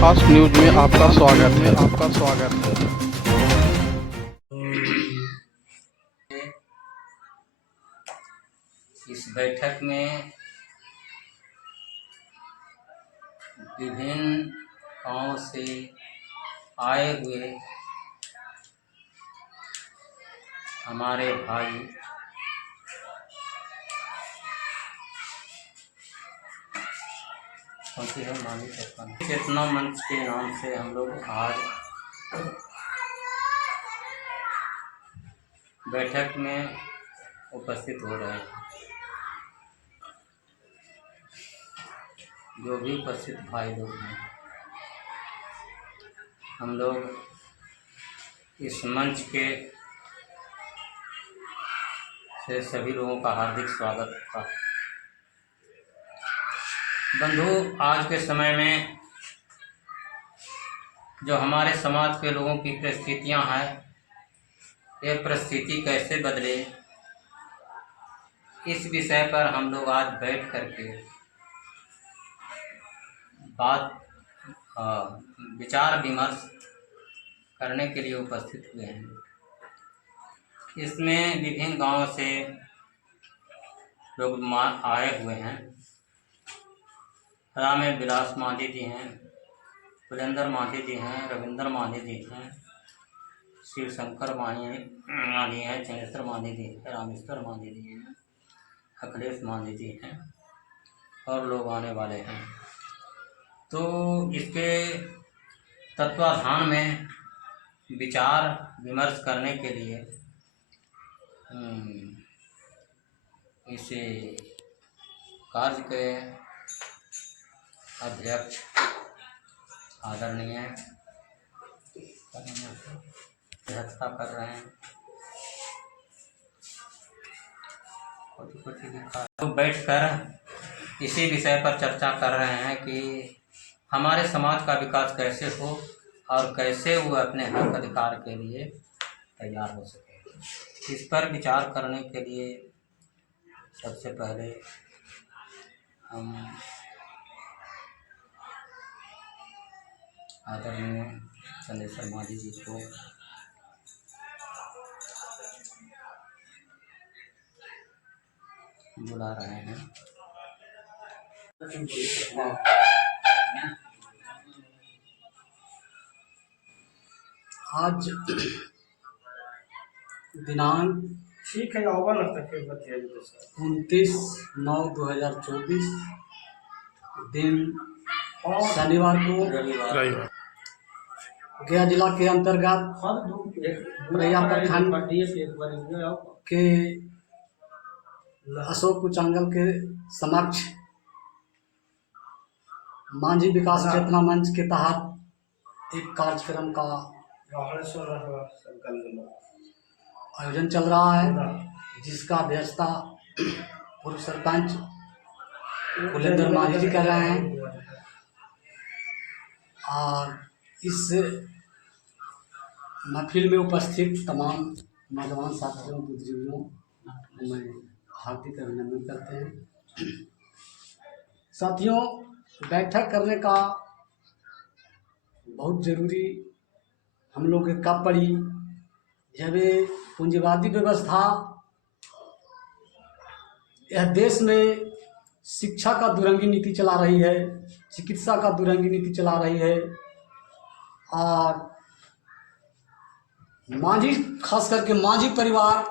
Fast news में आपका स्वागत है। इस बैठक में विभिन्न गांवों से आए हुए हमारे भाई चेतना मंच के नाम से हम लोग आज बैठक में उपस्थित हो रहे हैं। जो भी उपस्थित भाई लोग हैं, हम लोग इस मंच के से सभी लोगों का हार्दिक स्वागत करता हूँ। बंधु, आज के समय में जो हमारे समाज के लोगों की परिस्थितियां हैं, ये परिस्थिति कैसे बदले, इस विषय पर हम लोग आज बैठ करके विचार विमर्श करने के लिए उपस्थित हुए हैं। इसमें विभिन्न गांवों से लोग आए हुए हैं। में विलास मांझी जी हैं, पुलेंद्र मांझी जी हैं, रविंद्र मांझी जी हैं, शिव शंकर मांझी हैं, चंद्रेश्वर मांझी जी हैं, रामेश्वर मांझी जी हैं, अखिलेश मांझी जी हैं और लोग आने वाले हैं। तो इसके तत्वाधान में विचार विमर्श करने के लिए इसे कार्य के अध्यक्ष आदरणीय अध्यक्षता कर रहे हैं। तो बैठकर इसी विषय पर चर्चा कर रहे हैं कि हमारे समाज का विकास कैसे हो और कैसे वो अपने हक अधिकार के लिए तैयार हो सके। इस पर विचार करने के लिए सबसे पहले हम आदरणीय चंद्रेश्वर मांझी जी को बुला रहे हैं। आज दिनांक 29/9/2024 दिन शनिवार को गया जिला के अंतर्गत रैया प्रखंड के अशोक कुचांगल के समक्ष मांझी विकास चेतना मंच के तहत एक कार्यक्रम का आयोजन चल रहा है, जिसका अध्यक्षता पूर्व सरपंच पुलेंद्र मांझी जी कर रहे हैं। और इस महफिल में उपस्थित तमाम नौजवान साथियों बुद्धिजीवियों मैं हार्दिक अभिनंदन करते हैं। साथियों, बैठक करने का बहुत ज़रूरी हम लोग के कब पड़ी, जब ये पूंजीवादी व्यवस्था यह देश में शिक्षा का दुरंगी नीति चला रही है, चिकित्सा का दुरंगी नीति चला रही है और मांझी, खास करके मांझी परिवार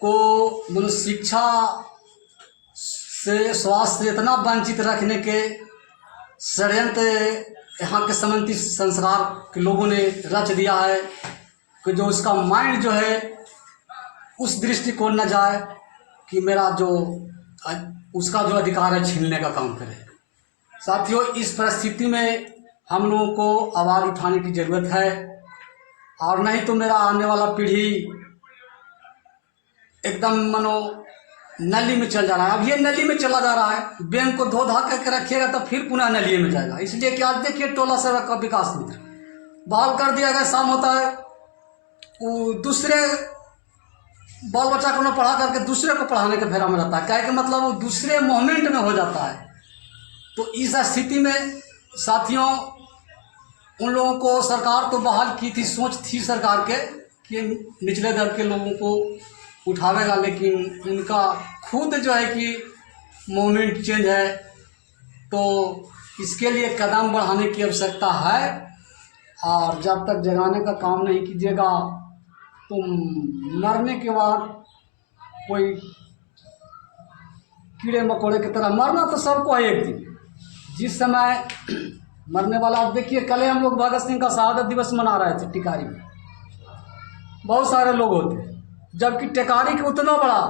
को मनुष्य शिक्षा से, स्वास्थ्य से इतना वंचित रखने के षड्यंत्र यहाँ के समन्वित संस्कार के लोगों ने रच दिया है कि जो उसका माइंड जो है उस दृष्टिकोण न जाए कि मेरा जो उसका जो अधिकार है छीनने का काम करे। साथियों, इस परिस्थिति में हम लोगों को आवाज़ उठाने की ज़रूरत है और नहीं तो मेरा आने वाला पीढ़ी एकदम मनो नली में चल जा रहा है। अब ये नली में चला जा रहा है, बैंक को धो धा करके रखिएगा तो फिर पुनः नली में जाएगा। इसलिए कि आज देखिए टोला सेवा का विकास मित्र बहाल कर दिया गया, शाम होता है वो दूसरे बाल बच्चा को न पढ़ा करके दूसरे को पढ़ाने के फेरा में रहता है। क्या कि मतलब वो दूसरे मोमेंट में हो जाता है। तो इस स्थिति में साथियों, उन लोगों को सरकार तो बहाल की थी, सोच थी सरकार के कि निचले दर के लोगों को उठावेगा, लेकिन उनका खुद जो है कि मोमेंट चेंज है, तो इसके लिए कदम बढ़ाने की आवश्यकता है। और जब तक जगाने का काम नहीं कीजिएगा तो मरने के बाद कोई कीड़े मकोड़े की तरह मरना तो सबको है एक दिन। जिस समय मरने वाला, आप देखिए कल हम लोग भगत सिंह का शहादत दिवस मना रहे थे टिकारी में, बहुत सारे लोग होते, जबकि टिकारी के उतना बड़ा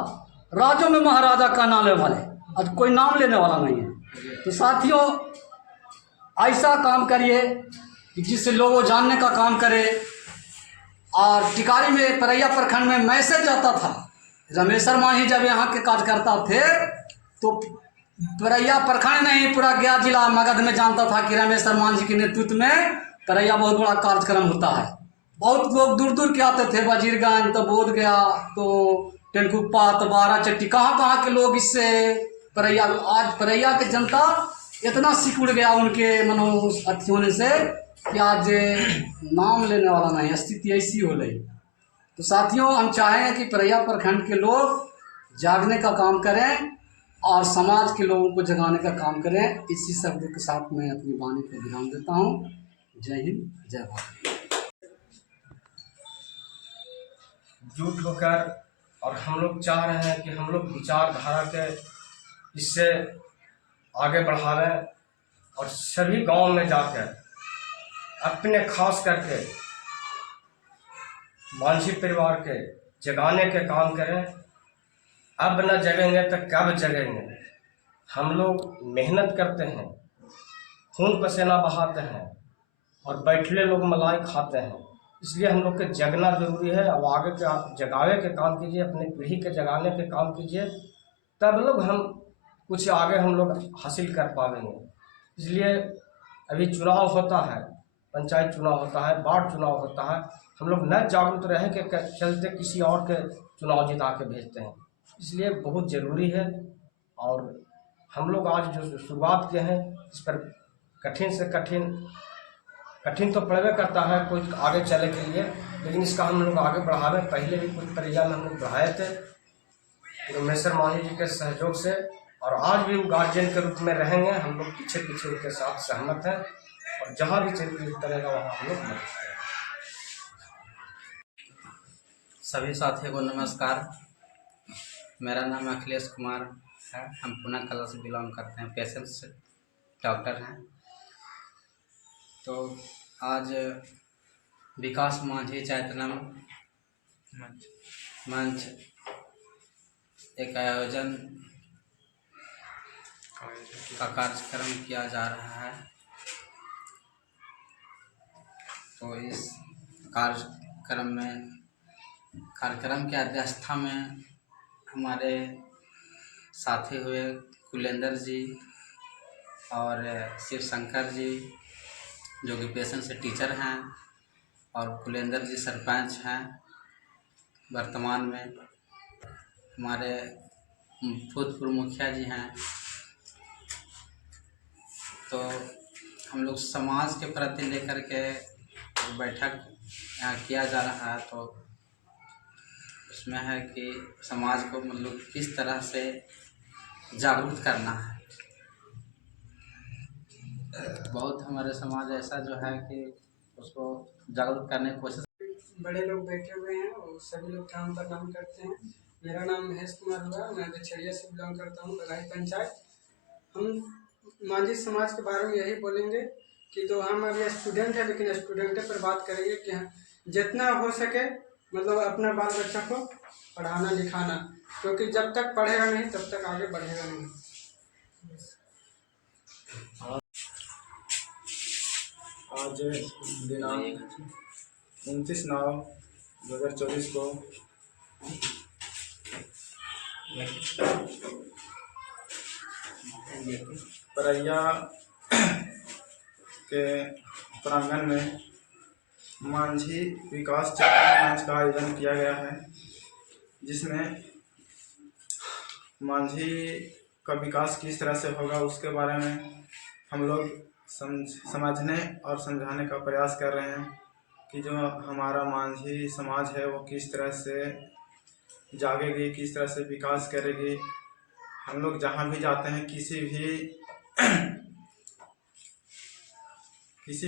राजों में महाराजा का नाम लेने वाले आज कोई नाम लेने वाला नहीं है। तो साथियों, ऐसा काम करिए कि जिससे लोगों जानने का काम करे। और टिकारी में परैया प्रखंड में मैसेज आता था, रमेश्वर माही जब यहाँ के कार्यकर्ता थे तो परैया प्रखंड नहीं पूरा गया जिला मगध में जानता था कि रमेश्वर माही के नेतृत्व में परैया बहुत बड़ा कार्यक्रम होता है। बहुत लोग दूर दूर के आते थे, वजीरगंज तो बोध गया तो टेलकुप्पा तो बारा चट्टी, कहाँ के लोग इससे परैया। आज परैया की जनता इतना सिकुड़ गया उनके मनो अति होने से कि आज नाम लेने वाला नहीं, स्थिति ऐसी हो गई। तो साथियों, हम चाहेंगे कि परैया प्रखंड के लोग जागने का काम करें और समाज के लोगों को जगाने का काम करें। इसी शब्द के साथ मैं अपनी वाणी को विराम देता हूँ। जय हिंद, जय भारत। जुट होकर और हम लोग चाह रहे हैं कि हम लोग विचारधारा के इससे आगे बढ़ावें और सभी गांव में जाकर अपने खास करके मांझी परिवार के जगाने के काम करें। अब न जगेंगे तो कब जगेंगे। हम लोग मेहनत करते हैं, खून पसीना बहाते हैं और बैठले लोग मलाई खाते हैं, इसलिए हम लोग के जगना जरूरी है। अब आगे के आप जगावे के काम कीजिए, अपनी पीढ़ी के जगाने के काम कीजिए, तब लोग हम कुछ आगे हम लोग हासिल कर पाएंगे। इसलिए अभी चुनाव होता है, पंचायत चुनाव होता है, वार्ड चुनाव होता है, हम लोग न जागरूक रहे के चलते किसी और के चुनाव जिता के भेजते हैं। इसलिए बहुत ज़रूरी है। और हम लोग आज जो शुरुआत किए हैं इस पर कठिन से कठिन तो पड़वे करता है कोई आगे चले के लिए, लेकिन इसका हम लोग आगे बढ़ावे। पहले भी कुछ परिया में हम लोग बढ़ाए थे रमेश्वर माही जी के सहयोग से, और आज भी वो गार्जियन के रूप में रहेंगे। हम लोग पीछे उनके साथ सहमत हैं और जहाँ भी चलिए करेगा वहाँ हम लोग मदद करेंगे। सभी साथियों को नमस्कार। मेरा नाम अखिलेश कुमार है। हम पुणे कला से बिलोंग करते हैं, पेशेंट्स डॉक्टर हैं। तो आज विकास मांझी चैतन्यम मंच एक आयोजन का कार्यक्रम किया जा रहा है। तो इस कार्यक्रम की अध्यक्षता में हमारे साथी हुए कुलेंदर जी और शिव शंकर जी, जो कि पेशेंट से टीचर हैं, और कुलेंदर जी सरपंच हैं वर्तमान में। हमारे भूतपूर्व मुखिया जी हैं। तो हम लोग समाज के प्रति लेकर के बैठक यहाँ किया जा रहा है। तो उसमें है कि समाज को मतलब किस तरह से जागरूक करना है। बहुत हमारे समाज ऐसा जो है कि उसको जागरूक करने की कोशिश। बड़े लोग बैठे हुए हैं और सभी लोग काम पर नाम करते हैं। मेरा नाम महेश कुमार हुआ, मैं गछड़िया से बिलोंग करता हूँ, बघाई पंचायत। हम मांझी समाज के बारे में यही बोलेंगे कि तो हम अभी स्टूडेंट हैं, लेकिन स्टूडेंट पर बात करेंगे कि जितना हो सके मतलब अपना बाल बच्चा को पढ़ाना लिखाना, क्योंकि जब तक पढ़ेगा नहीं तब तक आगे बढ़ेगा नहीं। आज दिनांक 29/9/2024 को परैया के प्रांगण में मांझी विकास चैतन्य मंच का आयोजन किया गया है, जिसमें मांझी का विकास किस तरह से होगा उसके बारे में हम लोग समझने और समझाने का प्रयास कर रहे हैं कि जो हमारा मांझी समाज है वो किस तरह से जागेगी, किस तरह से विकास करेगी। हम लोग जहाँ भी जाते हैं, किसी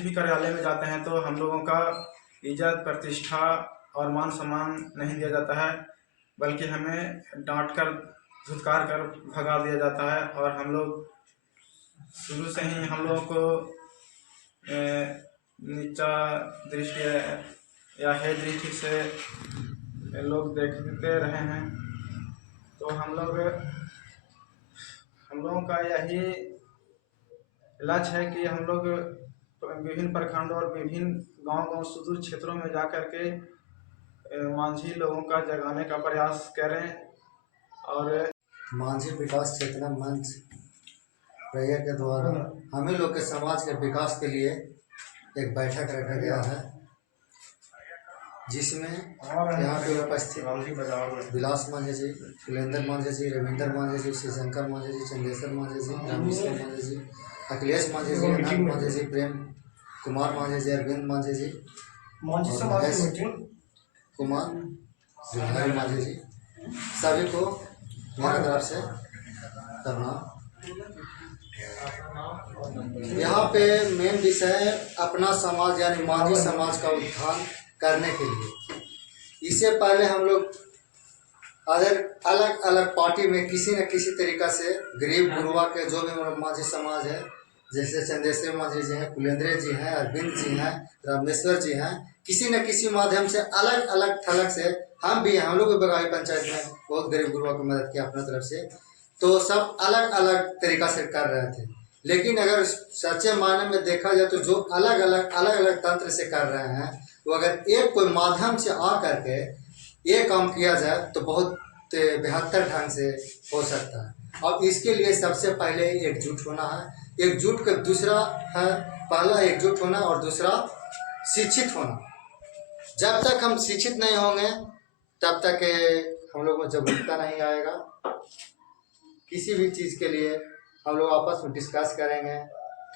भी कार्यालय में जाते हैं तो हम लोगों का इज्जत, प्रतिष्ठा और मान सम्मान नहीं दिया जाता है, बल्कि हमें डांट कर, धुतकार कर भगा दिया जाता है। और हम लोग शुरू से ही हम लोगों को नीचा दृष्टि या हे दृष्टि से लोग देखते रहे हैं। तो हम लोगों का यही लक्ष्य है कि हम लोग विभिन्न प्रखंड और विभिन्न गांव सुदूर क्षेत्रों में जाकर के मांझी लोगों का जगाने का प्रयास करें। और मांझी विकास चेतना मंच रैया के द्वारा हम ही लोग के समाज के विकास के लिए एक बैठक रखा गया है, जिसमें यहाँ पे उपस्थित विलास मांझी जी, कुलेंद्र मांझी जी, रविंद्र मांझी जी, शिवशंकर मांझी जी, चंदेश्वर मांझी जी, रामेश्वर मांझी जी, अखिलेश मांझी जी, अनंत मांझी जी, प्रेम कुमार मांझी जी, अरविंद मांझी जी, महेश कुमार जुल्हारी मांझी जी, सभी को मेरी तरफ से प्रणाम। यहाँ पे मेन विषय अपना समाज यानी मांझी समाज का उत्थान करने के लिए, इससे पहले हम लोग अलग अलग पार्टी में किसी न किसी तरीक़ा से गरीब गुरुआ के जो भी मांझी समाज है, जैसे चंदेश्वर मांझी जी हैं, कुलेंद्र जी हैं, अरविंद जी हैं, रामेश्वर जी हैं, किसी न किसी माध्यम से अलग अलग थलग से हम लोग भी बगाई पंचायत में बहुत गरीब गुरुआ की मदद किया अपने तरफ से। तो सब अलग अलग तरीक़ा से कर रहे थे, लेकिन अगर सच्चे मायने में देखा जाए तो जो अलग अलग तंत्र से कर रहे हैं, तो अगर एक कोई माध्यम से आ करके ये काम किया जाए तो बहुत बेहतर ढंग से हो सकता है। और इसके लिए सबसे पहले एकजुट होना है। एकजुट का दूसरा है, पहला एकजुट होना और दूसरा शिक्षित होना। जब तक हम शिक्षित नहीं होंगे तब तक हम लोग में जागरूकता नहीं आएगा। किसी भी चीज़ के लिए हम लोग आपस में डिस्कस करेंगे,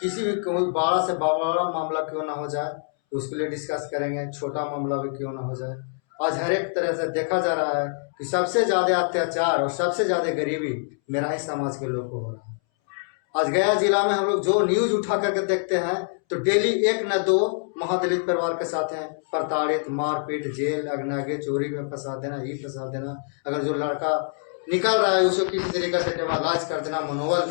किसी भी कोई बड़ा से बड़ा मामला क्यों ना हो जाए तो उसके लिए डिस्कस करेंगे, छोटा मामला भी क्यों ना हो जाए। आज हर एक तरह से देखा जा रहा है कि सबसे ज़्यादा अत्याचार और सबसे ज़्यादा गरीबी मेरा ही समाज के लोग को हो रहा है। आज गया जिला में हम लोग जो न्यूज़ उठा करके देखते हैं तो डेली 1 न 2 महादलित परिवार के साथ हैं प्रताड़ित, मारपीट, जेल, अगनागे, चोरी में फंसा देना, ये फंसा देना। अगर जो लड़का निकल रहा है उसको किसी तरीके से डेमोराइज कर देना, मनोबल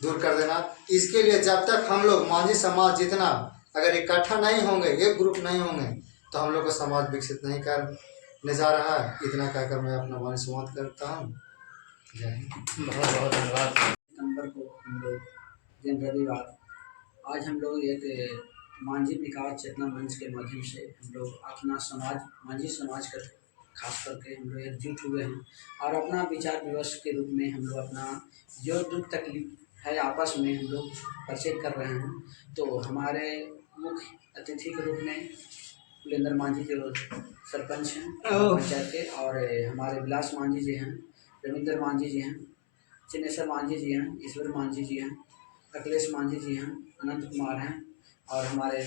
दूर कर देना। इसके लिए जब तक हम लोग मांझी समाज जितना अगर इकट्ठा नहीं होंगे, एक ग्रुप नहीं होंगे, तो हम लोग का समाज विकसित नहीं करने जा रहा है। इतना कहकर मैं अपना वाणी समाप्त करता हूँ। जय हिंद। बहुत बहुत धन्यवाद। नंबर को हम लोग दिन रविवार आज हम लोग एक मांझी विकास चेतना मंच के माध्यम से हम लोग अपना समाज मांझी समाज का खास करके हम लोग एकजुट हुए हैं और अपना विचार विमर्श के रूप में हम लोग अपना जो दुख तकलीफ है आपस में हम लोग परिचय कर रहे हैं। तो हमारे मुख्य अतिथि के रूप में कुलेंद्र मांझी जो सरपंच हैं पंचायत के, और हमारे विलास मांझी जी हैं, रविंद्र मांझी जी हैं, चंदेश्वर मांझी जी हैं, ईश्वर मांझी जी हैं, अखिलेश मांझी जी हैं, अनंत कुमार हैं, और हमारे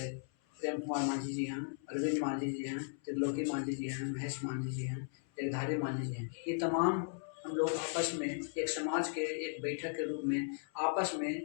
प्रेम कुमार मांझी जी हैं, अरविंद मांझी जी हैं, त्रिलोकी मांझी जी हैं, महेश मांझी जी हैं, एकधारी मांझी जी हैं। ये तमाम हम लोग आपस में एक समाज के एक बैठक के रूप में आपस में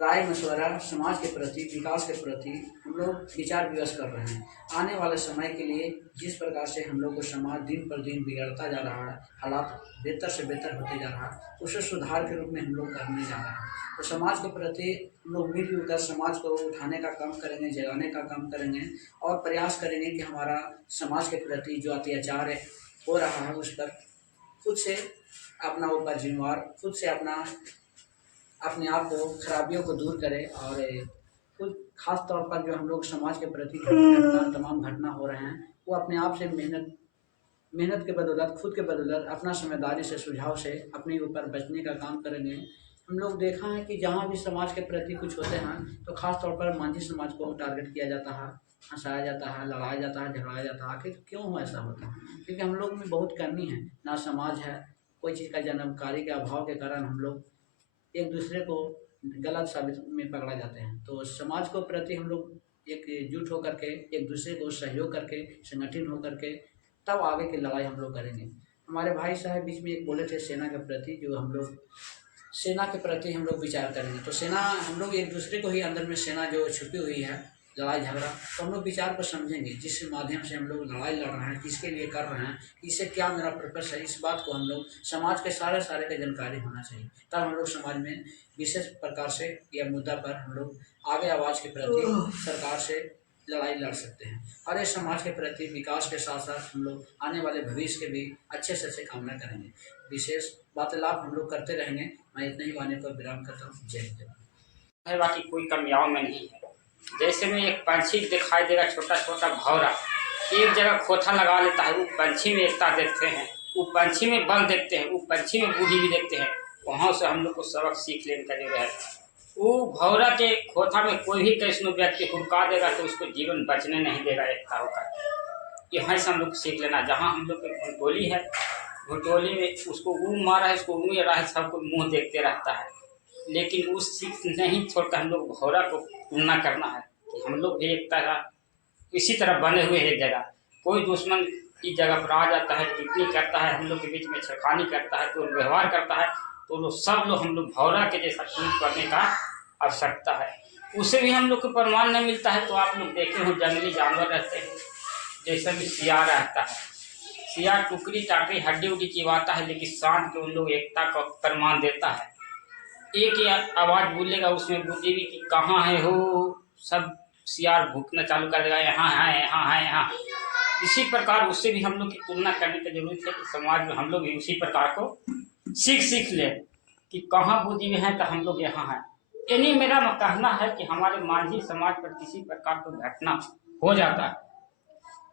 राय मशवरा समाज के प्रति, विकास के प्रति हम लोग विचार विमर्श कर रहे हैं। आने वाले समय के लिए जिस प्रकार से हम लोग को समाज दिन पर दिन बिगड़ता जा रहा है, हालात बेहतर से बेहतर होते जा रहा है, उसे सुधार के रूप में हम लोग करने जा रहे हैं। तो समाज के प्रति हम लोग मिलजुल कर समाज को उठाने का काम करेंगे, जगाने का काम करेंगे और प्रयास करेंगे कि हमारा समाज के प्रति जो अत्याचार हो रहा है उस पर खुद से अपना ऊपर जिम्मेवार, खुद से अपने आप को खराबियों को दूर करें। और खुद खास तौर पर जो हम लोग समाज के प्रति तमाम घटना हो रहे हैं वो अपने आप से मेहनत के बदौलत, खुद के बदौलत, अपना समझदारी से, सुझाव से अपने ऊपर बचने का काम करेंगे। हम लोग देखा है कि जहाँ भी समाज के प्रति कुछ होते हैं तो खास तौर पर मांझी समाज को टारगेट किया जाता है, हंसाया जाता है, लड़ाया जाता है, झगड़ाया जाता है। आखिर क्यों ऐसा होता है? क्योंकि हम लोग में बहुत कमी है, ना समाज है, कोई चीज़ का जानकारी के अभाव के कारण हम लोग एक दूसरे को गलत साबित में पकड़ा जाते हैं। तो समाज को प्रति हम लोग एक एकजुट होकर के, एक दूसरे को सहयोग करके, संगठित होकर के तब आगे की लड़ाई हम लोग करेंगे। हमारे भाई साहब बीच में एक बोले थे सेना के प्रति, जो हम लोग सेना के प्रति हम लोग विचार करेंगे। तो सेना हम लोग एक दूसरे को ही अंदर में सेना जो छुपी हुई है, लड़ाई झगड़ा, तो हम लोग विचार को समझेंगे, जिस माध्यम से हम लोग लड़ाई लड़ रहे हैं, किसके लिए कर रहे हैं, इससे क्या मेरा पर्पस है, इस बात को हम लोग समाज के सारे का जानकारी होना चाहिए। तब हम लोग समाज में विशेष प्रकार से यह मुद्दा पर हम लोग आगे आवाज़ के प्रति सरकार से लड़ाई लड़ सकते हैं। और इस समाज के प्रति विकास के साथ साथ हम लोग आने वाले भविष्य के भी अच्छे से अच्छे कामना करेंगे। विशेष वार्तालाप हम लोग करते रहेंगे। मैं इतने ही वाणी पर विराम करता हूँ। जय हिंद। है, बाकी कोई कमियाओं में नहीं है। जैसे में एक पंछी दिखाई देगा, छोटा छोटा भौरा एक जगह खोथा लगा लेता है, वो पंछी में एकता देखते हैं, वो पंछी में बल देखते हैं, वो पंछी में बूढ़ी भी देखते हैं। वहाँ से हम लोग को सबक सीख लेने का जरूरत है। वो भौरा के खोथा में कोई भी कैसे व्यक्ति हुड़का देगा तो उसको जीवन बचने नहीं देगा एकता होकर। यहाँ से हम लोग सीख लेना। जहाँ हम लोग की भुटोली है, भुटोली में उसको ऊ मारा है, उसको ऊ रहा है, सबको मुँह देखते रहता है, लेकिन उस सीख नहीं छोड़कर हम लोग भौरा को तुलना करना है कि हम लोग भी एक तरह इसी तरह बने हुए हैं। जगह कोई दुश्मन की जगह पर आ जाता है, टिप्पणी करता है, हम लोग के बीच में छेड़खानी करता है, तो व्यवहार करता है, तो लोग सब लोग हम लोग भौरा के जैसा ट्रीट करने का आवश्यकता है। उससे भी हम लोग को प्रमाण नहीं मिलता है। तो आप लोग देखे हो जंगली जानवर रहते हैं, जैसे भी सियार रहता है, सियार टुकड़ी टाकरी हड्डी उड्डी चिबाता है, लेकिन शांत के उन लोग एकता का प्रमाण देता है। एक ही आवाज़ बोलेगा, उसमें बुद्धि भी कि कहाँ है हो, सब सियार भूखना चालू कर देगा, यहाँ है, यहाँ है, यहाँ। इसी प्रकार उससे भी हम लोग की तुलना करने की जरूरत है कि समाज में हम लोग भी उसी प्रकार को सीख ले कि कहाँ बुद्धि में है तो हम लोग यहाँ हैं। यानी मेरा कहना है कि हमारे मांझी समाज पर किसी प्रकार की घटना हो जाता है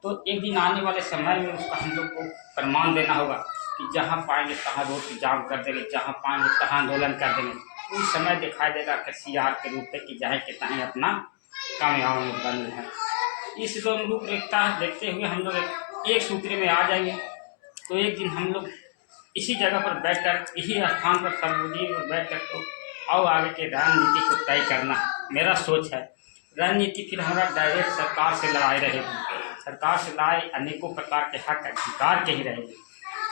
तो एक दिन आने वाले समय में उसका हम लोग को प्रमाण देना होगा कि जहाँ पाएंगे तहाँ रोड जाम कर देंगे, जहाँ पाएंगे तहाँ आंदोलन कर देंगे। उस समय दिखाई देगा कि सियार के रूप में कि जहाँ के तहाँ अपना कामयाब में बन है। इस रूप रेखता देखते हुए हम लोग एक सूत्र में आ जाएंगे। तो एक दिन हम लोग इसी जगह पर बैठकर, इसी स्थान पर सर्वोदय पर बैठकर तो और आगे के रणनीति को तय करना मेरा सोच है। रणनीति फिर हमारा डायरेक्ट सरकार से लड़ाई रहेगी। सरकार से लड़ाई अनेकों प्रकार के हक अधिकार के ही रहेगी।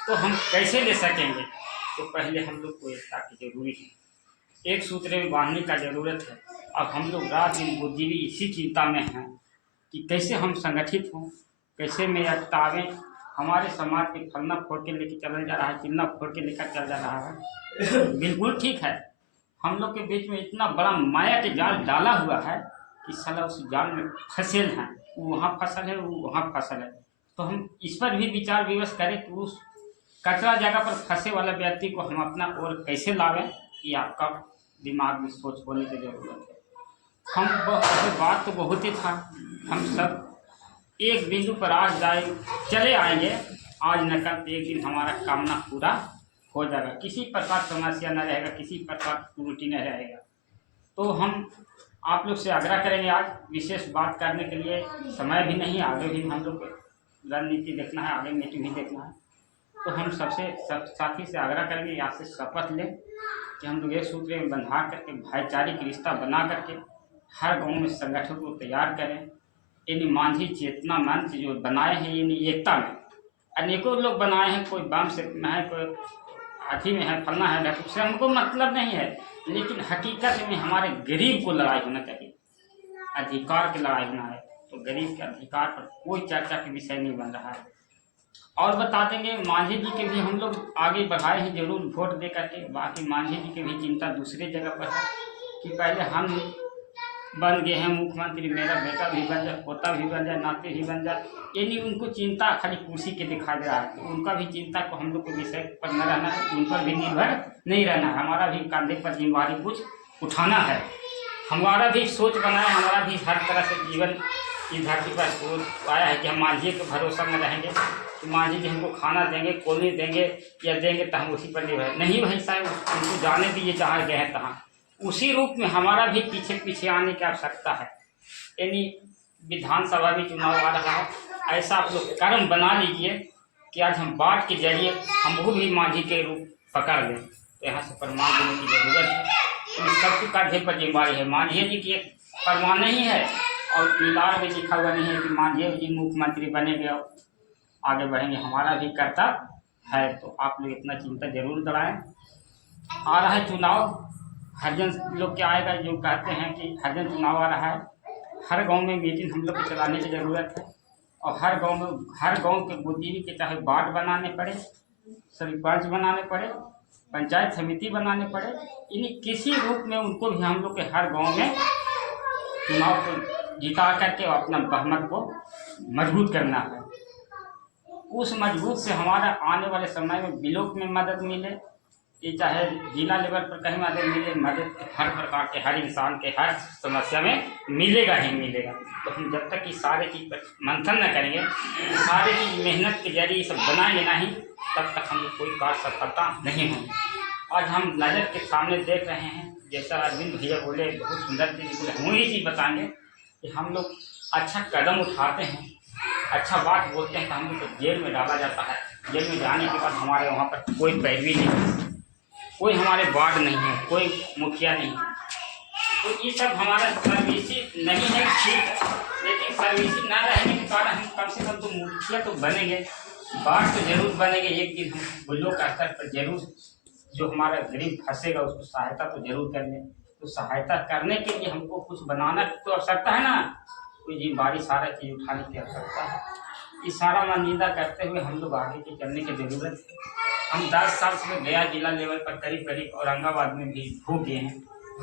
तो हम कैसे ले सकेंगे? तो पहले हम लोग को एकता की जरूरी है, एक सूत्र में बांधने का ज़रूरत है। अब हम लोग रात दिन बुद्धिजीवी इसी चिंता में हैं कि कैसे हम संगठित हों, कैसे में एकता आवें। हमारे समाज के फलना फोड़ के लेके चला जा रहा है, चिन्ना फोड़ के लेकर चल जा रहा है। बिल्कुल ठीक है, हम लोग के बीच में इतना बड़ा माया के जाल डाला हुआ है कि साला उस जाल में फंसे हैं, वो वहाँ फसल है, वो वहाँ फसल है। तो हम इस पर भी विचार विमर्श करें कि उस कचरा जगह पर फंसे वाला व्यक्ति को हम अपना ओर कैसे लावें, ये आपका दिमाग में सोच होने की जरूरत है। हम बात तो बहुत ही था, हम सब एक बिंदु पर आज चले आएंगे, आज न कल एक दिन हमारा कामना पूरा हो जाएगा। किसी प्रकार समस्या न रहेगा, किसी प्रकार त्रुटि न रहेगा। तो हम आप लोग से आग्रह करेंगे, आज विशेष बात करने के लिए समय भी नहीं, आगे भी हम लोग रणनीति देखना है, आगे मीटिंग भी देखना है। तो हम सब साथी से आग्रह करेंगे, यहाँ से शपथ लें कि हम लोग एक सूत्र में बंधा करके भाईचारे की रिश्ता बना करके हर गांव में संगठन को तैयार करें। यानी मांझी चेतना मंच जो बनाए हैं, यानी एकता में अनेकों लोग बनाए हैं, कोई बम से में है, कोई हाथी में है, फलना है, उससे हमको मतलब नहीं है। लेकिन हकीकत में हमारे गरीब को लड़ाई होना चाहिए, अधिकार की लड़ाई होना है। तो गरीब के अधिकार पर कोई चर्चा के विषय नहीं बन रहा है। और बता देंगे मांझी जी के भी हम लोग आगे बढ़ाए हैं जरूर वोट दे करके। बाकी मांझी जी की भी चिंता दूसरी जगह पर है कि पहले हम बन गए हैं मुख्यमंत्री, मेरा बेटा भी बन जाए, पोता भी बन जाए, नाते भी बन जाए। यानी उनको चिंता खाली कुर्सी के दिखा दे रहा है। तो उनका भी चिंता को हम लोग के विषय पर न रहना है, उन पर भी निर्भर नहीं रहना है। हमारा भी कंधे पर जिम्मेवारी कुछ उठाना है, हमारा भी सोच बना है, हमारा भी हर तरह से जीवन इस धरती पर सोच आया है कि हम मांझी के भरोसा में रहेंगे कि मांझी जी हमको खाना देंगे, कोलनी देंगे या देंगे तो हम उसी पर निर्भर नहीं। वही साहब उनको जाने दीजिए जहाँ गए हैं तहाँ। उसी रूप में हमारा भी पीछे पीछे आने की आवश्यकता है। यानी विधानसभा भी चुनाव आ रहा है, ऐसा आप लोग कर्म बना लीजिए कि आज हम बात के जरिए हमको भी मांझी के रूप पकड़ लें। तो यहाँ से प्रमाण देने की जरूरत है। इन सब की कंधे पर जिम्मेवारी है। मांझी जी की एक फरमान नहीं है और मीनार में लिखा हुआ नहीं है कि मांझी जी मुख्यमंत्री बनेंगे और आगे बढ़ेंगे। हमारा भी कर्तव्य है, तो आप लोग इतना चिंता जरूर कराएं। आ रहा है चुनाव, हरिजन लोग क्या आएगा जो कहते हैं कि हरिजन चुनाव आ रहा है। हर गांव में मीटिंग हम लोग को चलाने की ज़रूरत है और हर गांव के बुद्धिजीवी के चाहे वार्ड बनाने पड़े, सरपंच बनाने पड़े, पंचायत समिति बनाने पड़े, यानी किसी रूप में उनको भी हम लोग के हर गांव में चुनाव को जिता करके अपना बहुमत को मजबूत करना है। उस मजबूत से हमारा आने वाले समय में ब्लॉक में मदद मिले, ये चाहे जिला लेवल पर कहीं मदद मिले, मदद हर प्रकार के हर इंसान के हर समस्या में मिलेगा ही मिलेगा। तो हम जब तक कि सारे चीज़ पर मंथन न करेंगे, सारे चीज़ मेहनत के जरिए सब बनाएंगे नहीं, तब तक हम कोई कार्य सफलता नहीं होगी। आज हम नज़र के सामने देख रहे हैं, जैसा अरविंद भैया बोले, बहुत सुंदर चीज़ बोले, हम वही चीज़ बताएंगे कि हम लोग अच्छा कदम उठाते हैं, अच्छा बात बोलते हैं तो हम लोग को जेल में डाला जाता है। जेल में जाने के बाद हमारे वहाँ पर कोई पैरवी नहीं है, कोई हमारे वार्ड नहीं है, कोई मुखिया नहीं है। तो ये सब हमारा सर्विस नहीं है, ठीक है, लेकिन सर्विस ना रहने के कारण हम कम से कम तो मुखिया तो बनेंगे, वार्ड तो जरूर बनेंगे। एक दिन हम ब्लॉक स्तर पर जरूर जो हमारा गरीब फंसेगा उसको सहायता तो जरूर करेंगे। तो सहायता करने के लिए हमको कुछ बनाना तो आवश्यकता है ना, कोई जिम्मेदारी सारा चीज़ उठाने की आवश्यकता है। इस सारा मंजीदा करते हुए हम लोग आगे के चलने की ज़रूरत है। हम 10 साल से गया जिला लेवल पर करीब औरंगाबाद में भी घूम गए हैं,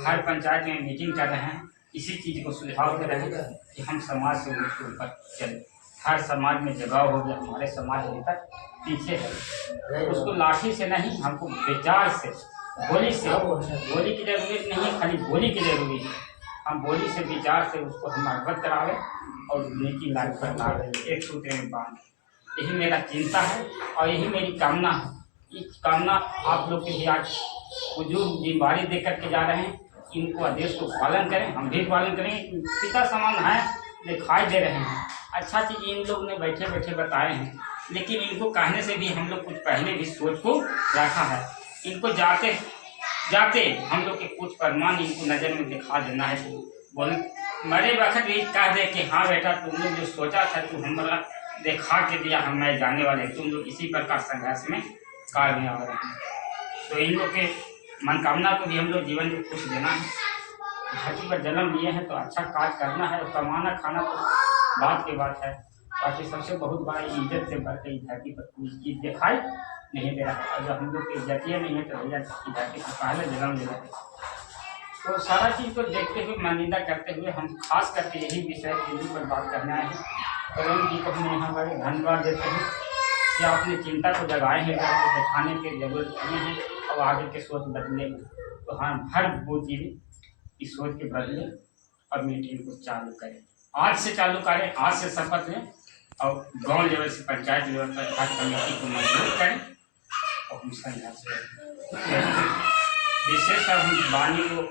हर पंचायत में मीटिंग कर रहे हैं, इसी चीज़ को सुझाव दे रहे हैं कि हम समाज से उसके ऊपर चले। हर समाज में जगह हो गया, हमारे समाज अभी तक पीछे है। उसको लाठी से नहीं, हमको विचार से, बोली से, बोली की जरूरत नहीं है, खाली बोली की जरूरी है। हम बोली से, विचार से उसको हम अवगत करावे और नीति लाइफ पर लावे, एक सूत्र में बांध। यही मेरा चिंता है और यही मेरी कामना है। इस कामना आप लोग के भी आज बुजुर्ग जिम्मेदारी दे करके जा रहे हैं, इनको आदेश को पालन करें, हम भी पालन करेंगे। पिता समान है, दिखाई दे रहे हैं, अच्छा चीज़ इन लोग ने बैठे बैठे बताए हैं, लेकिन इनको कहने से भी हम लोग कुछ पहले भी सोच को रखा है। इनको जाते जाते हम लोग के कुछ प्रमाण इनको नज़र में दिखा देना है। बोले मरे वक्त ये कह दे कि हाँ बेटा, तुम लोग जो सोचा था तू हमारा दिखा के दिया, हम मैं जाने वाले, तुम लोग इसी प्रकार संघर्ष में कार्य में आ रहे हैं। तो इन लोग के मनोकामना को भी हम लोग जीवन में खुश देना है। धरती पर जन्म लिए हैं तो अच्छा कार्य करना है और कमाना खाना तो बात की बात है। बाकी सबसे बहुत बड़ा इज्जत से बढ़ के इस धरती पर कोई चीज़ दिखाई नहीं दे रहा है। और जब हम लोग की इज्जत नहीं है तो भैया की धरती पर पहले जन्म ले रहे हैं। तो सारा चीज़ को देखते हुए, मानिंदा करते हुए हम खास करके यही विषय बिंदु पर बात करने आए हैं। करण जी को हम यहाँ बड़े धन्यवाद देते हैं कि आपने चिंता को जगाए हैं, बैठाने की जरूरत नहीं है और आगे के सोच बदले। तो हम हर बुद्धिजीवी इस सोच के बदले और मीटिंग को चालू करें, आज से चालू करें, आज से शपथ लें और गांव लेवल से पंचायत लेवल पर हर कमेटी को मजबूत करें और हम संघर्ष करें। विशेष हम वाणी को